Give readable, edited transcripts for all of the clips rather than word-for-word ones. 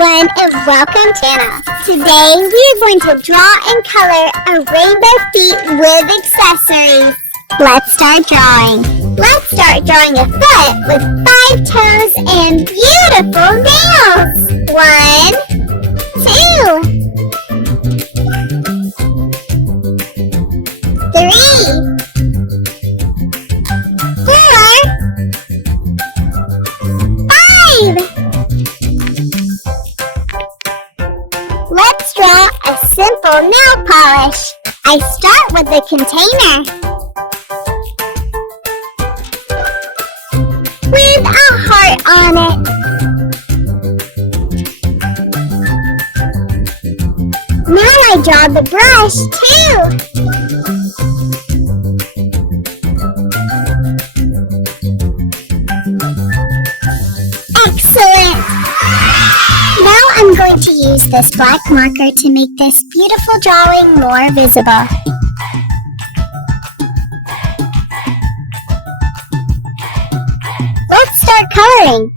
everyone, and welcome to Anna. Today we are going to draw and color a rainbow feet with accessories. Let's start drawing. Let's start drawing a foot with 5 toes and beautiful nails. 1, 2, 3, 4, 5. Let's draw a simple nail polish. I start with the container with a heart on it. Now I draw the brush too. Excellent! Now I'm going to use this black marker to make this beautiful drawing more visible. Let's start coloring.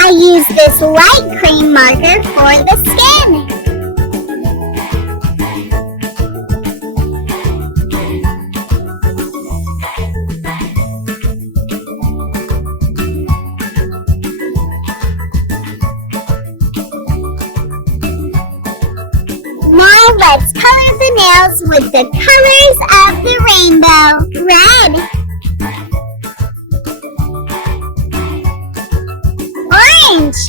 I use this light cream marker for the skin. Now let's color the nails with the colors of the rainbow. Red, orange,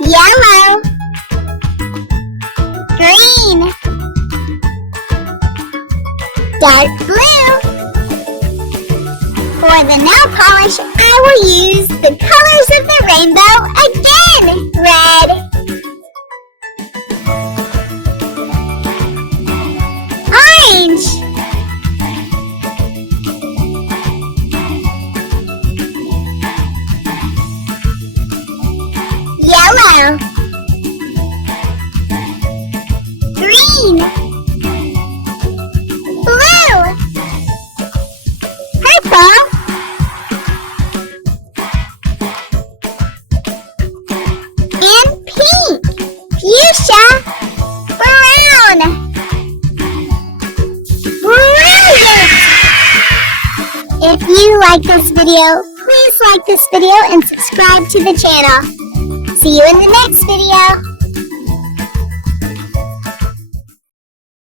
yellow, green, dark blue. For the nail polish, I will use the colors of the rainbow again. Red, orange, yellow, green, blue, purple, and pink, fuchsia, brown. Brilliant! If you like this video, please like this video and subscribe to the channel. See you in the next video.